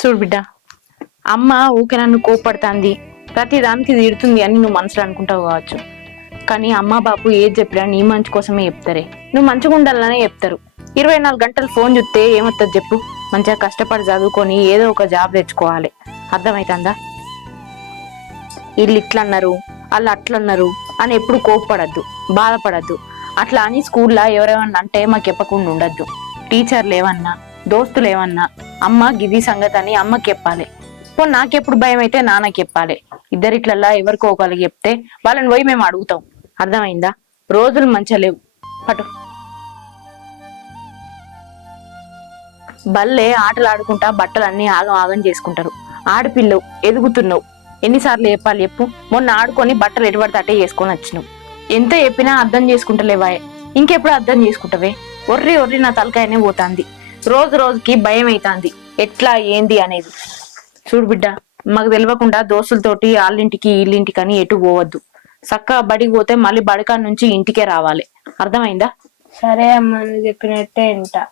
చూడు బిడ్డ అమ్మ ఊకే నన్ను కోపడుతుంది ప్రతి దానికి తిడుతుంది అని నువ్వు మనసులో అనుకుంటావు కావచ్చు. కానీ అమ్మ బాపు ఏది చెప్పినా నీ మంచి కోసమే చెప్తారే. నువ్వు మంచిగా ఉండాలనే చెప్తారు. ఇరవై నాలుగు గంటలు ఫోన్ చూస్తే ఏమవుతుంది చెప్పు. మంచిగా కష్టపడి చదువుకొని ఏదో ఒక జాబ్ తెచ్చుకోవాలి. అర్థమవుతుందా వీళ్ళు ఇట్లా అన్నారు వాళ్ళు అట్లా అన్నారు అని ఎప్పుడు కోపపడద్దు బాధపడద్దు. అట్లా అని స్కూల్లో ఎవరేమన్నా అంటే మాకు చెప్పకుండా ఉండద్దు. టీచర్లు ఏమన్నా దోస్తులు ఏమన్నా అమ్మ గిది సంగతి అని అమ్మకి చెప్పాలి. పో నాకెప్పుడు భయం అయితే నాన్నకి చెప్పాలి. ఇద్దరిట్లల్లా ఎవరికో ఒకరు చెప్తే వాళ్ళని పోయి మేము అడుగుతాం. అర్థమైందా? రోజులు మంచిగా లేవు. పటు బల్లే ఆటలు ఆడుకుంటా బట్టలన్నీ ఆగం ఆగం చేసుకుంటారు. ఆడపిల్లవు ఎదుగుతున్నావు. ఎన్నిసార్లు చెప్పాలి చెప్పు. మొన్న ఆడుకొని బట్టలు ఎటుబడితే అట్టే చేసుకొని వచ్చినావు. ఎంత చెప్పినా అర్థం చేసుకుంటలేవా ఇంకెప్పుడు అర్థం చేసుకుంటావే? ఒర్రి ఒర్రి నా తలకాయనే పోతాంది. రోజు రోజుకి భయం అవుతాంది ఎట్లా ఏంది అనేది. చూడు బిడ్డ మాకు తెలియకుండా దోస్తులతోటి వాళ్ళింటికి వీళ్ళింటికి అని ఎటు పోవద్దు. చక్కగా బడికి పోతే మళ్ళీ బడికాడ నుంచి ఇంటికే రావాలి. అర్థమైందా? సరే అమ్మ నువ్వు చెప్పినట్టే ఇంటా